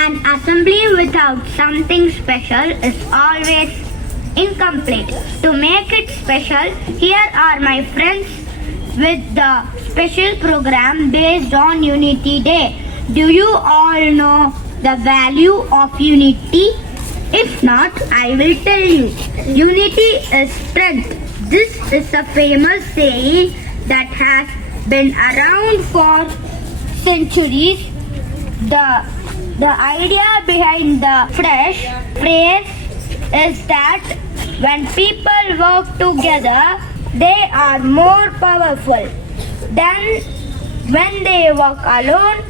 An assembly without something special is always incomplete. To make it special, here are my friends with the special program based on Unity Day. Do you all know the value of unity? If not, I will tell you. Unity is strength. This is a famous saying that has been around for centuries. The idea behind the phrase is that when people work together, they are more powerful than when they work alone.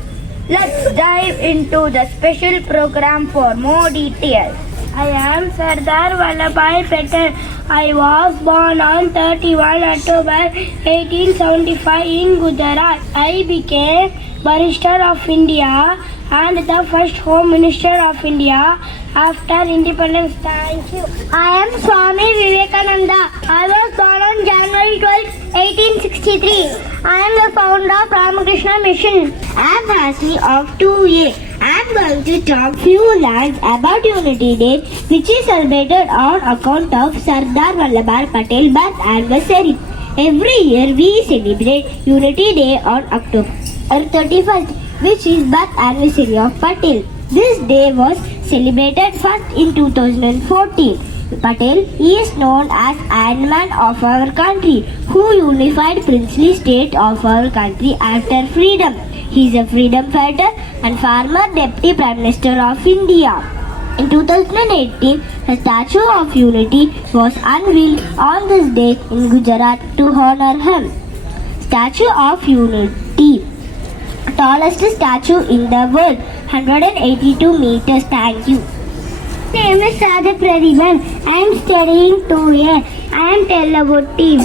Let's dive into the special program for more details. I am Sardar Vallabhbhai Patel. I was born on 31 October 1875 in Gujarat. I became Barrister of India and the first Home Minister of India after independence. Thank you. I am Swami Vivekananda. I was born on January 12, 1863. I am the founder of Ramakrishna Mission. I am Hasni of 2A. I am going to talk few lines about Unity Day, which is celebrated on account of Sardar Vallabhbhai Patel birth anniversary. Every year we celebrate Unity Day on October 31st, which is birth anniversary of Patel. This day was celebrated first in 2014. Patel is known as Iron Man of our country, who unified princely state of our country after freedom. He is a freedom fighter and former Deputy Prime Minister of India. In 2018, a statue of unity was unveiled on this day in Gujarat to honor him. Statue of Unity, tallest statue in the world, 182 meters. Thank you. My name is Radha Pradiban. I am studying 2A. I am tell about team.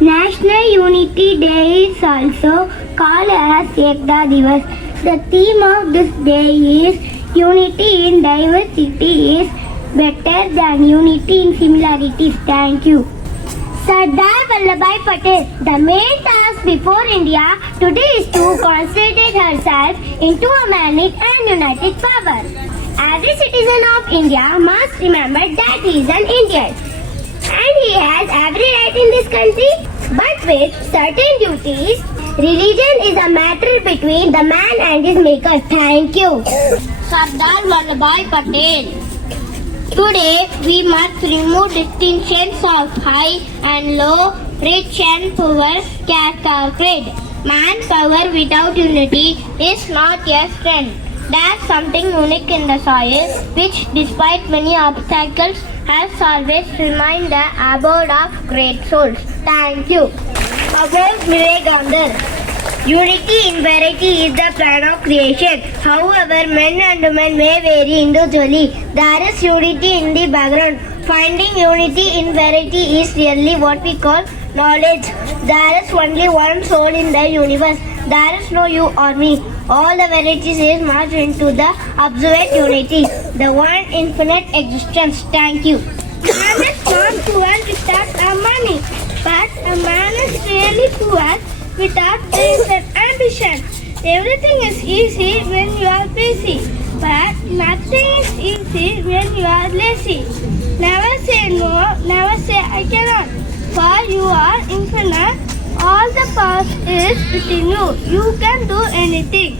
National Unity Day is also called as Ekta Divas. The theme of this day is Unity in Diversity is better than Unity in Similarities. Thank you. Sardar Vallabhbhai Patel. The main task before India today is to concentrate herself into a manic and united power. Every citizen of India must remember that he is an Indian and he has every right in this country, but with certain duties. Religion is a matter between the man and his maker. Thank you. Sardar Vallabhbhai Patel. Today we must remove distinctions of high and low, rich and poor, caste or creed. Man's power without unity is not a strength. There's something unique in the soil, which despite many obstacles has always remained the abode of great souls. Thank you. About Vivekananda. Unity in variety is the plan of creation. However, men and women may vary individually. There is unity in the background. Finding unity in variety is really what we call knowledge. There is only one soul in the universe. There is no you or me. All the varieties is merged into the absolute unity, the one infinite existence. Thank you. Man is not poor without a money, but a man is really poor without dreams and ambition. Everything is easy when you are busy, but nothing is easy when you are lazy. Never say no, never say I cannot, for you are infinite. All the past is within you. You can do anything.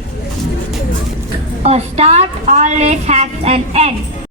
A start always has an end.